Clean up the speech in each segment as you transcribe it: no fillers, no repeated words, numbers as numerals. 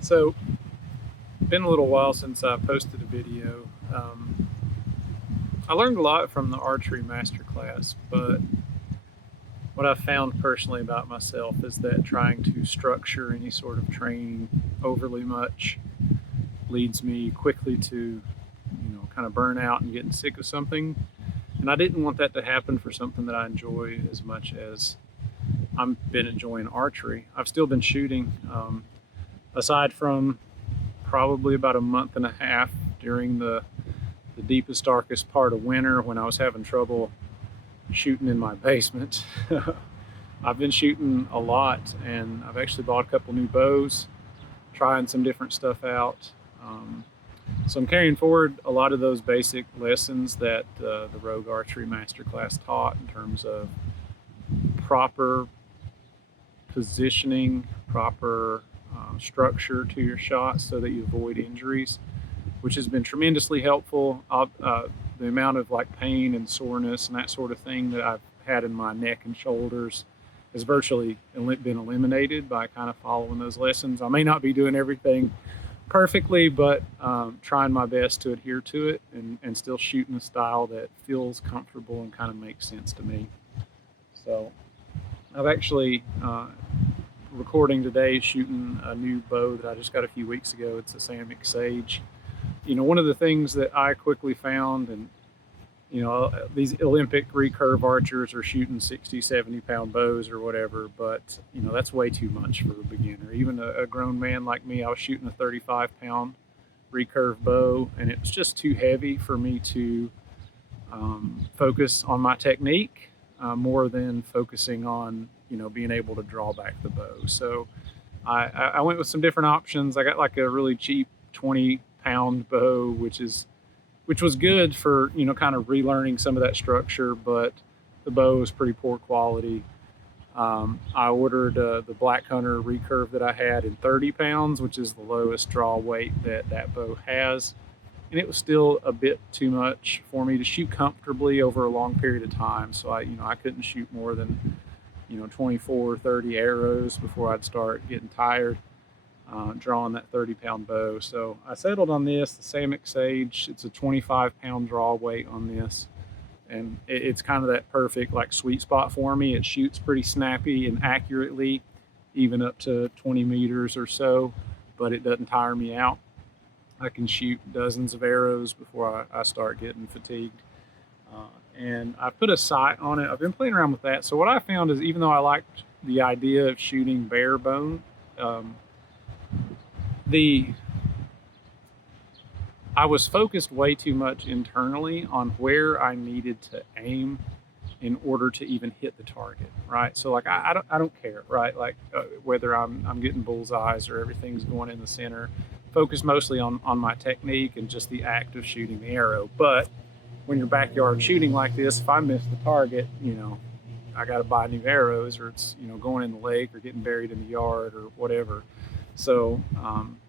So, been a little while since I posted a video. I learned a lot from the archery masterclass, but what I've found personally about myself is that trying to structure any sort of training overly much leads me quickly to, kind of burn out and getting sick of something. And I didn't want that to happen for something that I enjoy as much as I've been enjoying archery. I've still been shooting, aside from probably about a month and a half during the deepest, darkest part of winter when I was having trouble shooting in my basement. I've been shooting a lot, and I've actually bought a couple new bows, trying some different stuff out. So I'm carrying forward a lot of those basic lessons that the Rogue Archery Masterclass taught in terms of proper positioning, proper structure to your shots so that you avoid injuries, which has been tremendously helpful. The amount of like pain and soreness and that sort of thing that I've had in my neck and shoulders has virtually been eliminated by kind of following those lessons. I may not be doing everything perfectly, but trying my best to adhere to it and still shooting a style that feels comfortable and kind of makes sense to me. So I've actually recording today, shooting a new bow that I just got a few weeks ago. It's a Samick Sage. One of the things that I quickly found, and these Olympic recurve archers are shooting 60, 70-pound bows or whatever, but that's way too much for a beginner. Even a grown man like me, I was shooting a 35-pound recurve bow, and it was just too heavy for me to focus on my technique more than focusing on being able to draw back the bow. So I went with some different options. I got like a really cheap 20-pound bow, which was good for kind of relearning some of that structure, but the bow was pretty poor quality. I ordered the Black Hunter recurve that I had in 30 pounds, which is the lowest draw weight that bow has, and it was still a bit too much for me to shoot comfortably over a long period of time. So I couldn't shoot more than 24 or 30 arrows before I'd start getting tired drawing that 30-pound bow. So I settled on this, the Samick Sage. It's a 25-pound draw weight on this, and it's kind of that perfect like sweet spot for me. It shoots pretty snappy and accurately, even up to 20 meters or so, but it doesn't tire me out. I can shoot dozens of arrows before I start getting fatigued. And I put a sight on it. I've been playing around with that. So what I found is, even though I liked the idea of shooting bare bone, I was focused way too much internally on where I needed to aim in order to even hit the target, right? So like I don't care, right? Like whether I'm getting bullseyes or everything's going in the center. Focus mostly on my technique and just the act of shooting the arrow. But when you're backyard shooting like this, if I miss the target, I got to buy new arrows, or it's going in the lake or getting buried in the yard or whatever. So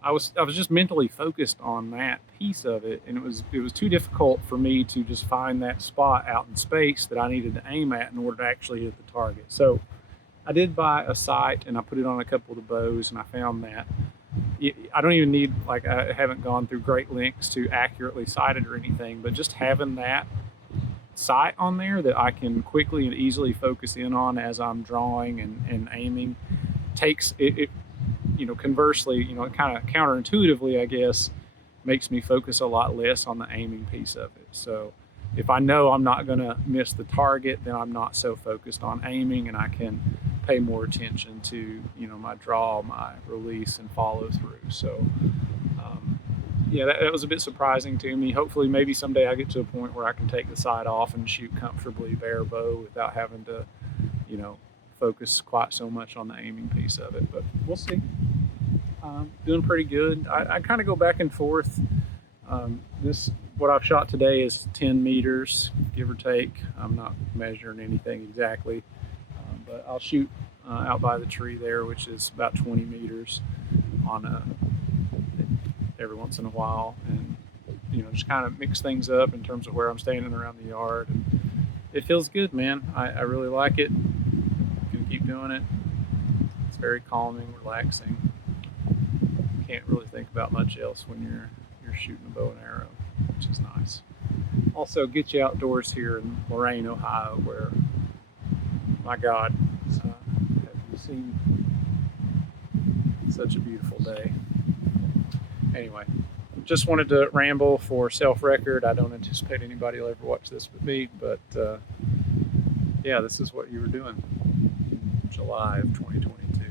I was just mentally focused on that piece of it, and it was too difficult for me to just find that spot out in space that I needed to aim at in order to actually hit the target. So I did buy a sight, and I put it on a couple of the bows, and I found that I don't even need, like, I haven't gone through great lengths to accurately sight it or anything, but just having that sight on there that I can quickly and easily focus in on as I'm drawing and aiming takes it. Conversely, it kind of counterintuitively, I guess, makes me focus a lot less on the aiming piece of it. So if I know I'm not going to miss the target, then I'm not so focused on aiming, and I can pay more attention to my draw, my release, and follow through. So that was a bit surprising to me. Hopefully maybe someday I get to a point where I can take the sight off and shoot comfortably bare bow without having to focus quite so much on the aiming piece of it, but we'll see. Doing pretty good. I kind of go back and forth. What I've shot today is 10 meters, give or take. I'm not measuring anything exactly, but I'll shoot out by the tree there, which is about 20 meters every once in a while, and just kind of mix things up in terms of where I'm standing around the yard, and it feels good, man. I really like it. Gonna keep doing it. very calming, relaxing. Can't really think about much else when you're shooting a bow and arrow, which is nice. Also, get you outdoors here in Lorain, Ohio, where, my God, have you seen such a beautiful day? Anyway, just wanted to ramble for self-record. I don't anticipate anybody will ever watch this but me, but yeah, this is what you were doing in July of 2022.